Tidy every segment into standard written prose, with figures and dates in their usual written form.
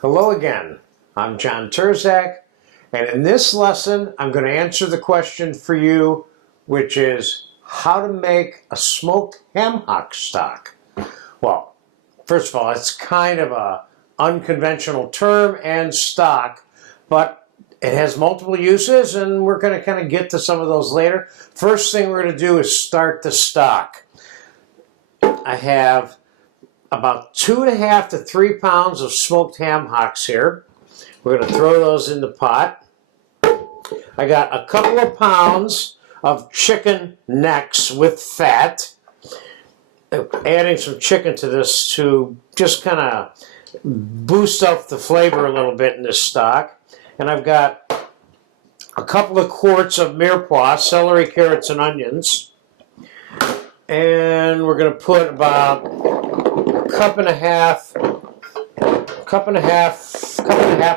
Hello again, I'm John Terzak, and in this lesson I'm going to answer the question for you, which is how to make a smoked ham hock stock. Well, first of all, it's kind of a unconventional term and stock, but it has multiple uses and we're going to kind of get to some of those later. First thing we're going to do is start the stock. I have about 2.5 to 3 pounds of smoked ham hocks here. We're going to throw those in the pot. I got a couple of pounds of chicken necks with fat. Adding some chicken to this to just kind of boost up the flavor a little bit in this stock. And I've got a couple of quarts of mirepoix, celery, carrots, and onions. And we're going to put about cup and a half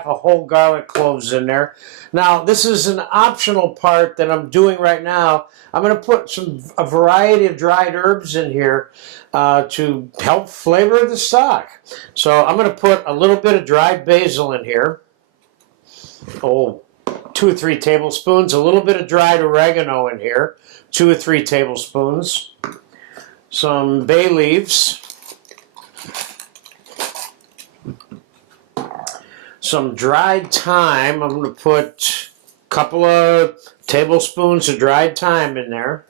of whole garlic cloves in there. Now, this is an optional part that I'm doing right now. I'm going to put a variety of dried herbs in here to help flavor the stock. So I'm going to put a little bit of dried basil in here. 2 or 3 tablespoons. A little bit of dried oregano in here. 2 or 3 tablespoons. Some bay leaves. Some dried thyme. I'm going to put a couple of tablespoons of dried thyme in there.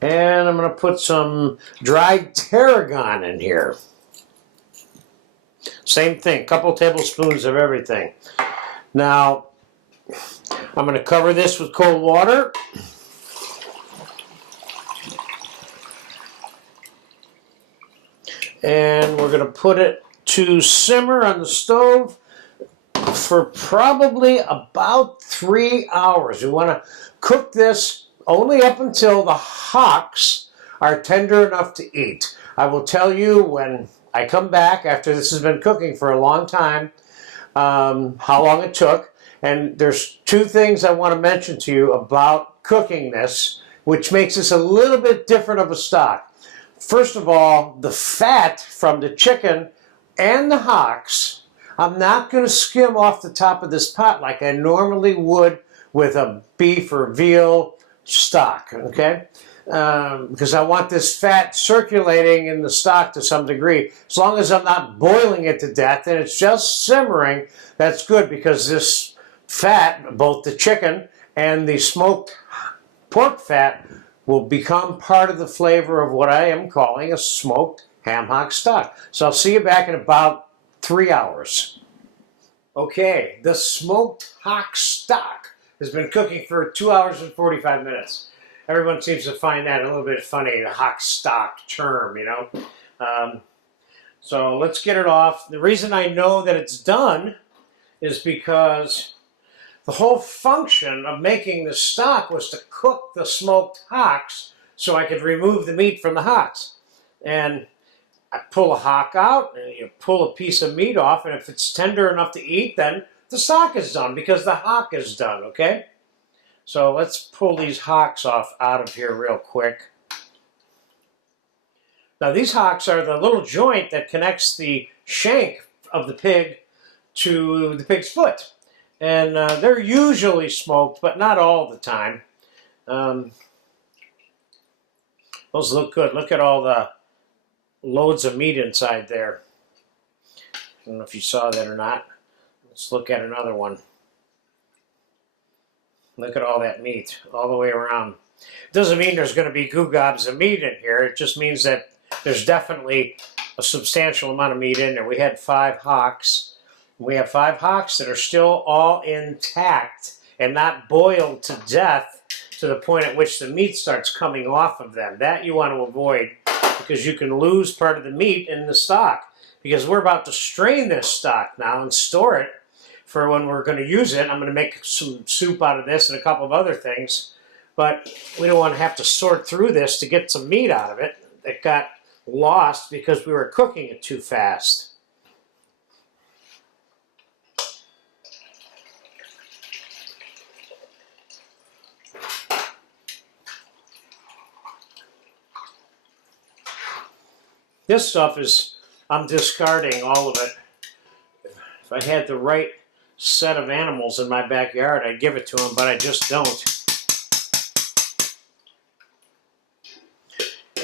And I'm going to put some dried tarragon in here. Same thing, a couple tablespoons of everything. Now, I'm going to cover this with cold water. And we're going to put it to simmer on the stove for probably about 3 hours. We want to cook this only up until the hocks are tender enough to eat. I will tell you when I come back after this has been cooking for a long time how long it took. And there's 2 things I want to mention to you about cooking this, which makes this a little bit different of a stock. First of all, the fat from the chicken and the hocks, I'm not going to skim off the top of this pot like I normally would with a beef or veal stock, okay? Because I want this fat circulating in the stock to some degree. As long as I'm not boiling it to death and it's just simmering, that's good because this fat, both the chicken and the smoked pork fat, will become part of the flavor of what I am calling a smoked ham hock stock. So I'll see you back in about 3 hours. Okay, the smoked hock stock has been cooking for 2 hours and 45 minutes. Everyone seems to find that a little bit funny, the hock stock term, you know. So let's get it off. The reason I know that it's done is because the whole function of making the stock was to cook the smoked hocks so I could remove the meat from the hocks. And I pull a hock out, and you pull a piece of meat off, and if it's tender enough to eat, then the stock is done because the hock is done, okay? So let's pull these hocks off out of here real quick. Now these hocks are the little joint that connects the shank of the pig to the pig's foot. And they're usually smoked, but not all the time. Those look good. Look at all the loads of meat inside there. I don't know if you saw that or not. Let's look at another one. Look at all that meat all the way around. It doesn't mean there's going to be goo gobs of meat in here. It just means that there's definitely a substantial amount of meat in there. We had 5 hocks. We have 5 hocks that are still all intact and not boiled to death to the point at which the meat starts coming off of them. That you want to avoid because you can lose part of the meat in the stock. Because we're about to strain this stock now and store it for when we're going to use it. I'm going to make some soup out of this and a couple of other things. But we don't want to have to sort through this to get some meat out of it that got lost because we were cooking it too fast. This stuff is, I'm discarding all of it. If I had the right set of animals in my backyard, I'd give it to them, but I just don't.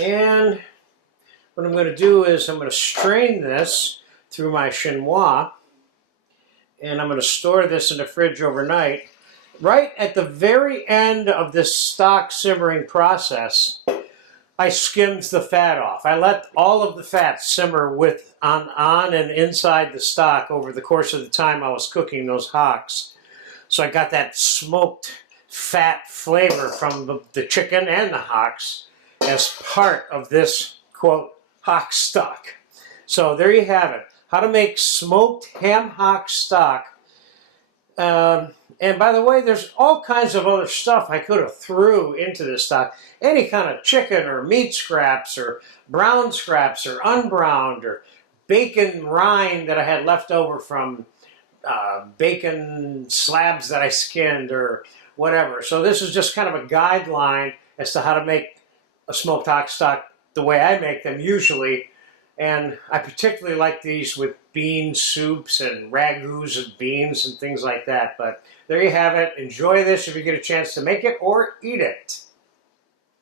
And what I'm going to do is I'm going to strain this through my chinois, and I'm going to store this in the fridge overnight. Right at the very end of this stock simmering process, I skimmed the fat off. I let all of the fat simmer on and inside the stock over the course of the time I was cooking those hocks. So I got that smoked fat flavor from the chicken and the hocks as part of this, quote, hock stock. So there you have it. How to make smoked ham hock stock. And by the way, there's all kinds of other stuff I could have threw into this stock. Any kind of chicken or meat scraps or brown scraps or unbrowned or bacon rind that I had left over from bacon slabs that I skinned or whatever. So this is just kind of a guideline as to how to make a smoked hock stock the way I make them usually. And I particularly like these with bean soups and ragouts of beans and things like that. But there you have it. Enjoy this if you get a chance to make it or eat it.